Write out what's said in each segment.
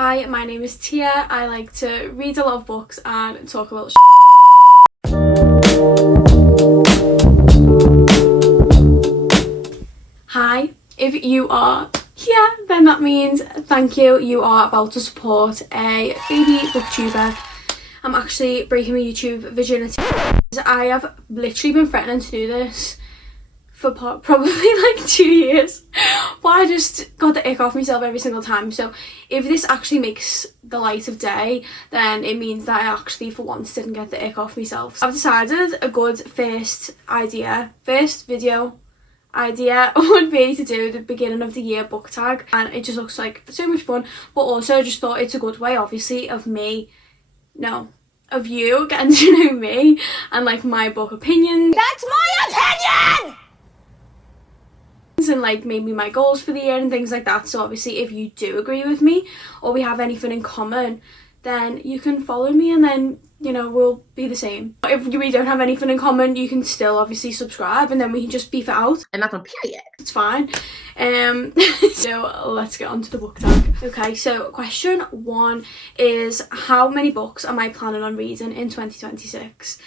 Hi, my name is Tia. I like to read a lot of books and talk a little Hi, if you are here, then that means thank you. You are about to support a baby booktuber. I'm actually breaking my YouTube virginity. I have literally been threatening to do this for probably like 2 years, but I just got the ick off myself every single time. So if this actually makes the light of day, then it means that I actually for once didn't get the ick off myself. So I've decided a good first video idea would be to do the beginning of the year book tag, and it just looks like so much fun, but also I just thought it's a good way obviously of you getting to know me and like my book opinions. That's my opinion! And like maybe my goals for the year and things like that. So obviously if you do agree with me or we have anything in common, then you can follow me and then, you know, we'll be the same. If we don't have anything in common, you can still obviously subscribe and then we can just beef it out. And that's on period. It's fine. So let's get on to the book tag. Okay, so question 1 is, how many books am I planning on reading in 2026?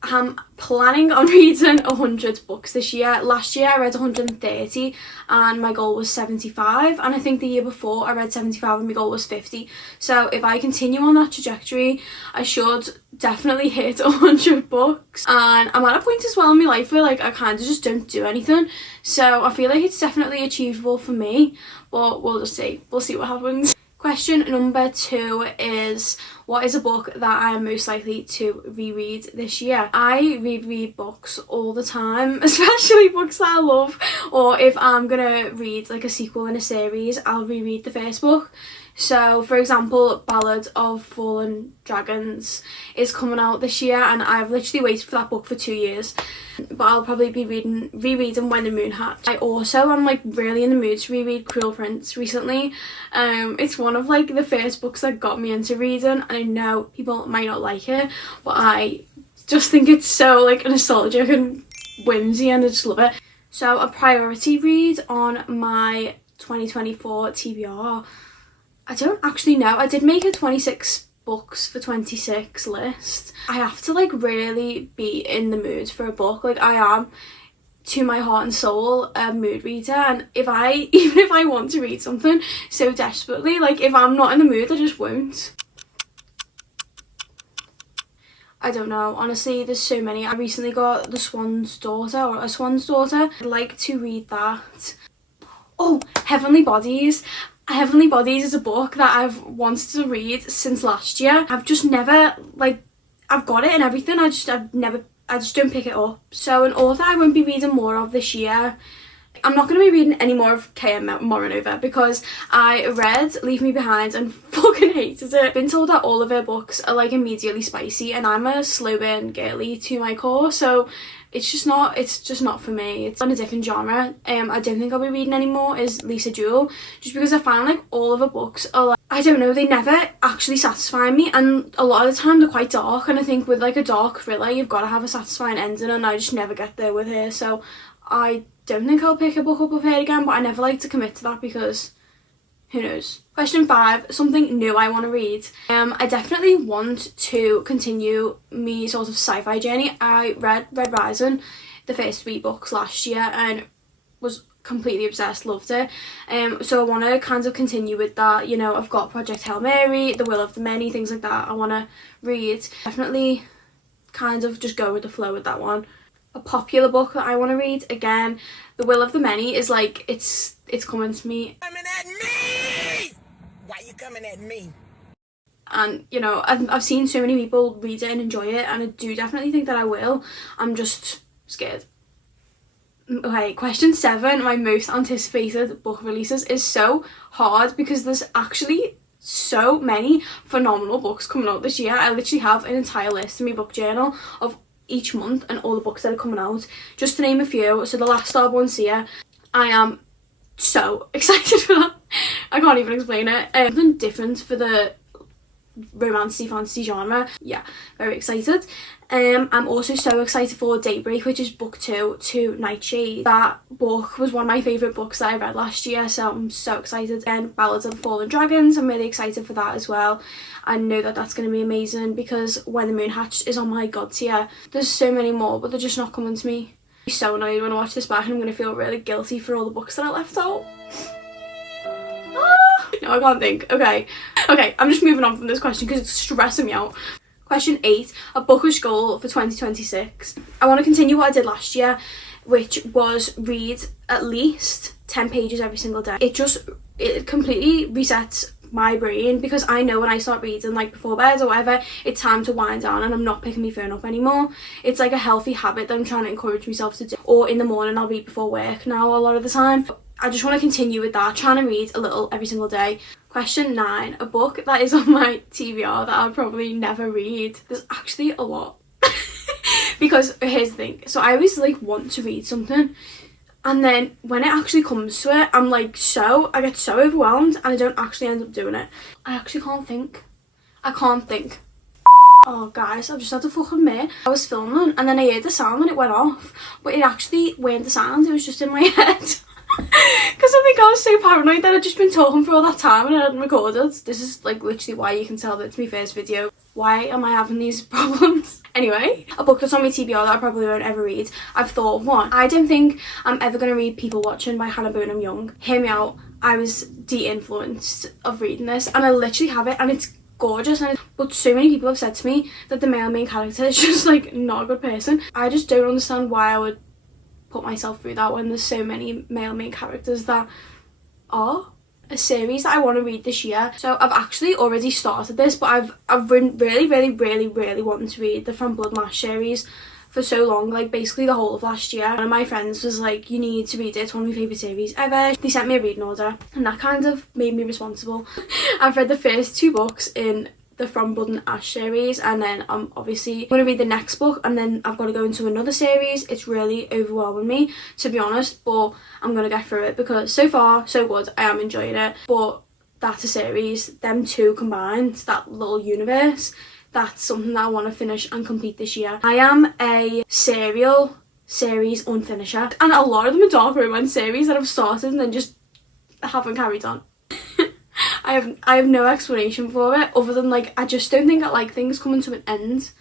I'm planning on reading 100 books this year. Last year I read 130 and my goal was 75, and I think the year before I read 75 and my goal was 50. So if I continue on that trajectory, I should definitely hit 100 books. And I'm at a point as well in my life where like I kind of just don't do anything, so I feel like it's definitely achievable for me, but we'll just see. We'll see what happens. Question number 2 is, what is a book that I am most likely to reread this year? I reread books all the time, especially books that I love, or if I'm gonna read like a sequel in a series, I'll reread the first book. So for example, Ballad of Fallen Dragons is coming out this year and I've literally waited for that book for 2 years, but I'll probably be rereading When the Moon Hatched. I also am like really in the mood to reread Cruel Prince recently. It's one of like the first books that got me into reading, and I know people might not like it, but I just think it's so like nostalgic and whimsy and I just love it. So a priority read on my 2024 TBR, I don't actually know. I did make a 26 books for 26 list. I have to like really be in the mood for a book. Like I am, to my heart and soul, a mood reader, and even if I want to read something so desperately, like if I'm not in the mood, I just won't. I don't know, honestly, there's so many. I recently got A Swan's Daughter. I'd like to read that. Oh, Heavenly Bodies. Heavenly Bodies is a book that I've wanted to read since last year. I've just never, like, I've got it and everything, I just don't pick it up. So an author I won't be reading more of this year. I'm not going to be reading any more of K.M. Morinova because I read Leave Me Behind and fucking hated it. I've been told that all of her books are like immediately spicy, and I'm a slow burn girly to my core, so it's just not for me. It's on a different genre. I don't think I'll be reading anymore is Lisa Jewell, just because I found like all of her books are like, I don't know, they never actually satisfy me, and a lot of the time they're quite dark, and I think with like a dark thriller you've got to have a satisfying ending, and I just never get there with her. So I don't think I'll pick a book up of her again, but I never like to commit to that because who knows. Question 5, something new I want to read. I definitely want to continue me sort of sci-fi journey. I read Red Rising, the first 3 books last year, and was completely obsessed, loved it. So I want to kind of continue with that. You know, I've got Project Hail Mary, The Will of the Many, things like that I want to read. Definitely kind of just go with the flow with that one. A popular book that I want to read, again, The Will of the Many is like, it's coming to me. Coming at me! Why you coming at me? And you know, I've seen so many people read it and enjoy it, and I do definitely think that I will. I'm just scared. Okay, question 7, my most anticipated book releases, is so hard because there's actually so many phenomenal books coming out this year. I literally have an entire list in my book journal of each month and all the books that are coming out, just to name a few. So The Last Starborn Seer, I am so excited for that. I can't even explain it. Something different for the romancy fantasy genre. Yeah, very excited. I'm also so excited for Daybreak, which is book 2 to Nightshade. That book was one of my favourite books that I read last year, so I'm so excited. And Ballads of the Fallen Dragons, I'm really excited for that as well. I know that that's going to be amazing because When the Moon Hatched is on my god tier. There's so many more, but they're just not coming to me. I'm so annoyed when I watch this back, and I'm going to feel really guilty for all the books that I left out. No, I can't think. Okay, I'm just moving on from this question because it's stressing me out. Question 8, a bookish goal for 2026. I want to continue what I did last year, which was read at least 10 pages every single day. It completely resets my brain because I know when I start reading like before bed or whatever, it's time to wind down and I'm not picking my phone up anymore. It's like a healthy habit that I'm trying to encourage myself to do. Or in the morning I'll read before work now a lot of the time. I just want to continue with that, trying to read a little every single day. Question 9, a book that is on my TBR that I'll probably never read. There's actually a lot. Because here's the thing, so I always like want to read something, and then when it actually comes to it, I'm like I get so overwhelmed and I don't actually end up doing it. I actually can't think. Oh guys, I've just had to fucking admit, I was filming and then I heard the sound and it went off, but it actually weren't the sound, it was just in my head. Because I think I was so paranoid that I'd just been talking for all that time and I hadn't recorded. This is like literally why you can tell that it's my first video. Why am I having these problems? Anyway, a book that's on my TBR that I probably won't ever read. I've thought of one. I don't think I'm ever going to read People Watching by Hannah Bonham Young. Hear me out. I was de-influenced of reading this and I literally have it and it's gorgeous, but so many people have said to me that the male main character is just like not a good person. I just don't understand why I would put myself through that when there's so many male main characters that are. A series that I want to read this year, so I've actually already started this, but I've been really wanting to read the From Blood Mash series for so long, like basically the whole of last year. One of my friends was like, you need to read it, it's one of my favourite series ever. They sent me a reading order and that kind of made me responsible. I've read the first 2 books in the From Blood and Ash series, and then I'm obviously going to read the next book, and then I've got to go into another series. It's really overwhelming me, to be honest, but I'm going to get through it because so far so good. I am enjoying it, but that's a series, them 2 combined, that little universe, that's something that I want to finish and complete this year. I am a serial series unfinisher, and a lot of them are dark romance series that I've started and then just haven't carried on. I have no explanation for it other than like I just don't think I like things coming to an end.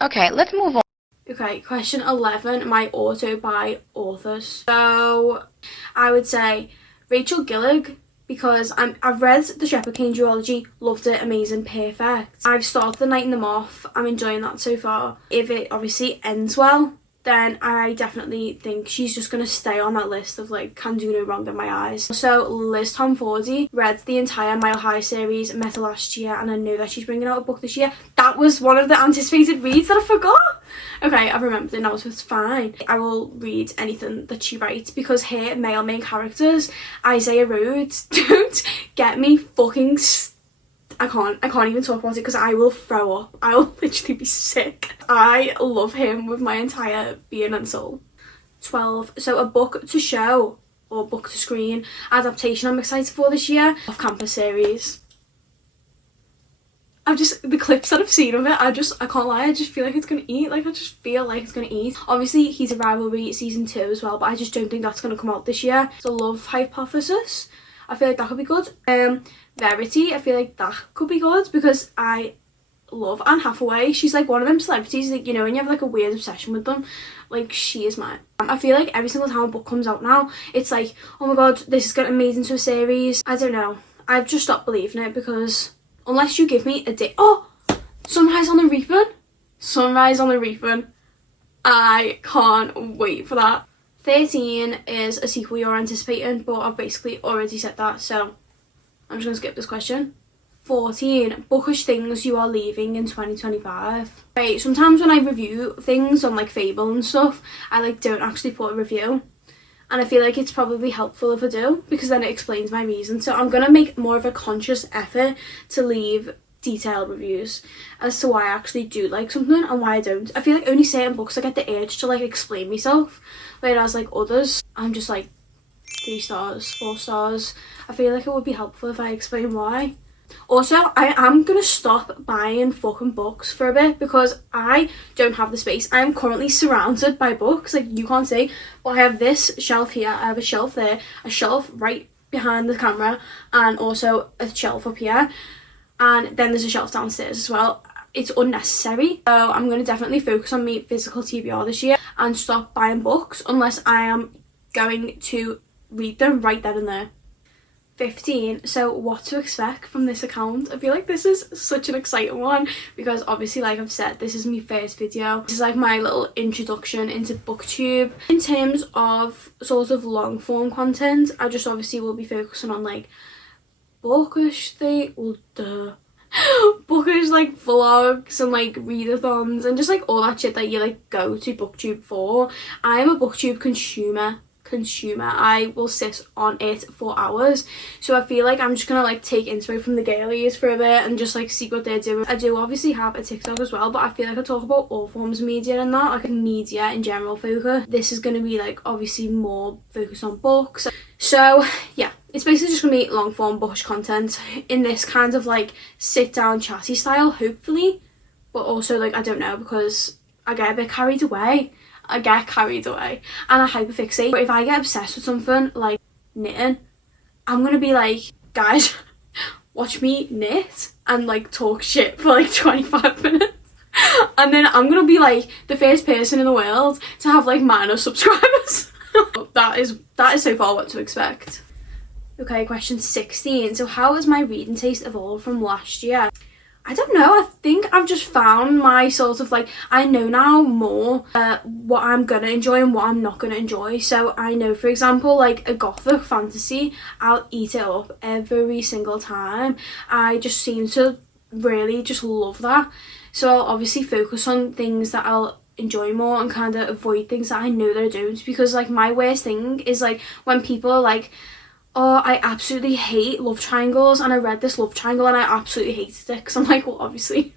Okay, let's move on. Okay, question 11, my auto by authors. So I would say Rachel Gillig, because I've read The Shepherd King duology, loved it, amazing, perfect. I've started The Night in the Moth, I'm enjoying that so far. If it obviously ends well, then I definitely think she's just going to stay on that list of like can do no wrong in my eyes. So Liz Tomfordy, read the entire Mile High series, met her last year, and I know that she's bringing out a book this year. That was one of the anticipated reads that I forgot. Okay, I've remembered it now, so it's fine. I will read anything that she writes because her male main characters, Isaiah Rhodes, don't get me fucking I can't even talk about it because I will throw up. I will literally be sick. I love him with my entire being and soul. 12. So a book to show or book to screen adaptation I'm excited for this year. Off Campus series. The clips that I've seen of it, I can't lie, I just feel like it's gonna eat. Like I just feel like it's gonna eat. Obviously He's a Rivalry season 2 as well, but I just don't think that's gonna come out this year. So Love Hypothesis, I feel like that could be good. Verity, I feel like that could be good because I love Anne Hathaway. She's like one of them celebrities, like, you know, when you have like a weird obsession with them, like she is mine. I feel like every single time a book comes out now, it's like, oh my god, this is going to amazing to a series. I don't know, I've just stopped believing it because unless you give me a day. Oh, Sunrise on the Reaping, I can't wait for that. 13 is a sequel you're anticipating, but I've basically already said that, so I'm just going to skip this question. 14, bookish things you are leaving in 2025. Right, sometimes when I review things on like Fable and stuff, I like don't actually put a review. And I feel like it's probably helpful if I do, because then it explains my reason. So I'm going to make more of a conscious effort to leave detailed reviews as to why I actually do like something and why I don't. I feel like only certain books I get the urge to like explain myself, whereas like others, I'm just like, 3 stars, 4 stars. I feel like it would be helpful if I explain why. Also, I am gonna stop buying fucking books for a bit because I don't have the space. I am currently surrounded by books, like you can't see, but I have this shelf here, I have a shelf there, a shelf right behind the camera, and also a shelf up here, and then there's a shelf downstairs as well. It's unnecessary, so I'm going to definitely focus on my physical TBR this year and stop buying books unless I am going to read them right then and there. 15. So what to expect from this account. I feel like this is such an exciting one because obviously, like I've said, this is my first video. This is like my little introduction into booktube. In terms of sort of long form content, I just obviously will be focusing on like bookish bookish like vlogs and like readathons and just like all that shit that you like go to booktube for. I am a booktube consumer. I will sit on it for hours, so I feel like I'm just gonna like take info from the girlies for a bit and just like see what they're doing. I do obviously have a TikTok as well, but I feel like I talk about all forms of media and that, like media in general focus. This is gonna be like obviously more focused on books, so yeah, it's basically just gonna be long form bookish content in this kind of like sit down chatty style, hopefully, but also like I don't know because I get a bit carried away. And I hyperfixate. But if I get obsessed with something like knitting, I'm gonna be like, guys, watch me knit and like talk shit for like 25 minutes. And then I'm gonna be like the first person in the world to have like minus subscribers. that is so far what to expect. Okay, question 16. So how has my reading taste evolved from last year? I don't know, I think I've just found my sort of like, I know now more what I'm gonna enjoy and what I'm not gonna enjoy. So I know, for example, like a gothic fantasy, I'll eat it up every single time. I just seem to really just love that. So I'll obviously focus on things that I'll enjoy more and kind of avoid things that I know they're doomed, because like my worst thing is like when people are like, oh, I absolutely hate love triangles, and I read this love triangle and I absolutely hated it, because I'm like, well, obviously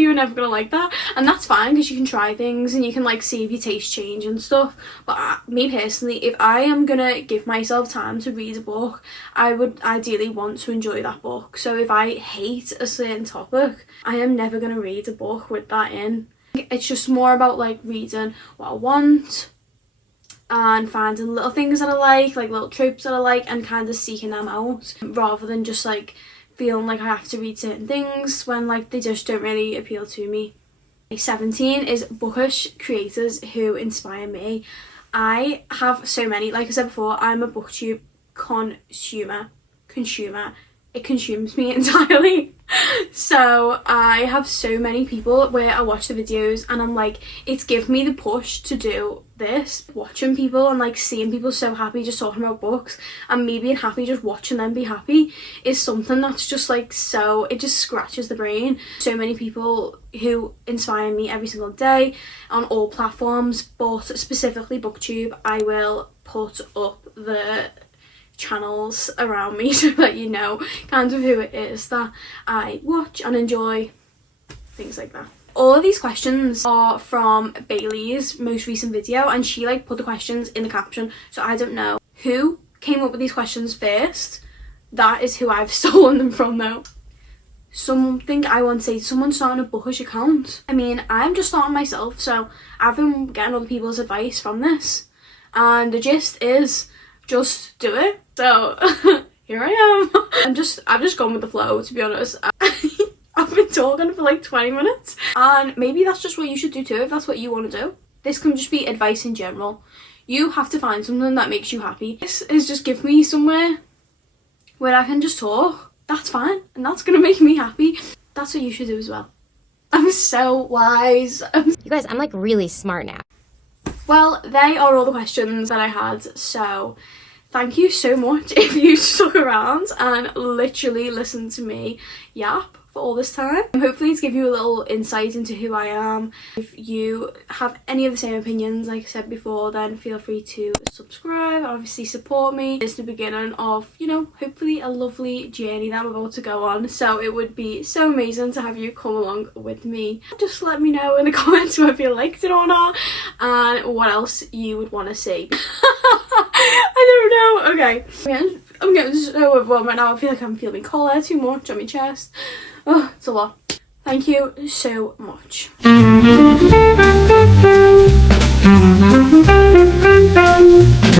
you're never gonna like that, and that's fine because you can try things and you can like see if your taste change and stuff. But me personally, if I am gonna give myself time to read a book, I would ideally want to enjoy that book. So if I hate a certain topic, I am never gonna read a book with that in. It's just more about like reading what I want and finding little things that I like little tropes that I like, and kind of seeking them out, rather than just like feeling like I have to read certain things when like they just don't really appeal to me. 17 is bookish creators who inspire me. I have so many, like I said before, I'm a booktube consumer. It consumes me entirely. So I have so many people where I watch the videos and I'm like, it's given me the push to do this. Watching people and like seeing people so happy just talking about books, and me being happy just watching them be happy, is something that's just like, so it just scratches the brain. So many people who inspire me every single day on all platforms, but specifically booktube. I will put up the channels around me so that you know kind of who it is that I watch and enjoy, things like that. All of these questions are from Bailey's most recent video, and she like put the questions in the caption, so I don't know who came up with these questions first. That is who I've stolen them from though. Something I want to say to someone starting a bookish account. I mean, I'm just starting myself, so I've been getting other people's advice from this, and the gist is just do it. So here I am. I've just gone with the flow, to be honest. I've been talking for like 20 minutes, and maybe that's just what you should do too, if that's what you want to do. This can just be advice in general. You have to find something that makes you happy. This is just give me somewhere where I can just talk. That's fine, and that's gonna make me happy. That's what you should do as well. I'm so wise. You guys, I'm like really smart now. Well, they are all the questions that I had, so thank you so much if you stuck around and literally listened to me yap for all this time. Hopefully to give you a little insight into who I am. If you have any of the same opinions like I said before, then feel free to subscribe, obviously support me. It's the beginning of, you know, hopefully a lovely journey that I'm about to go on, so it would be so amazing to have you come along with me. Just let me know in the comments whether you liked it or not, and what else you would want to see. I don't Okay. I'm getting so overwhelmed right now. I feel like I'm feeling my collar too much on my chest. Oh, it's a lot. Thank you so much.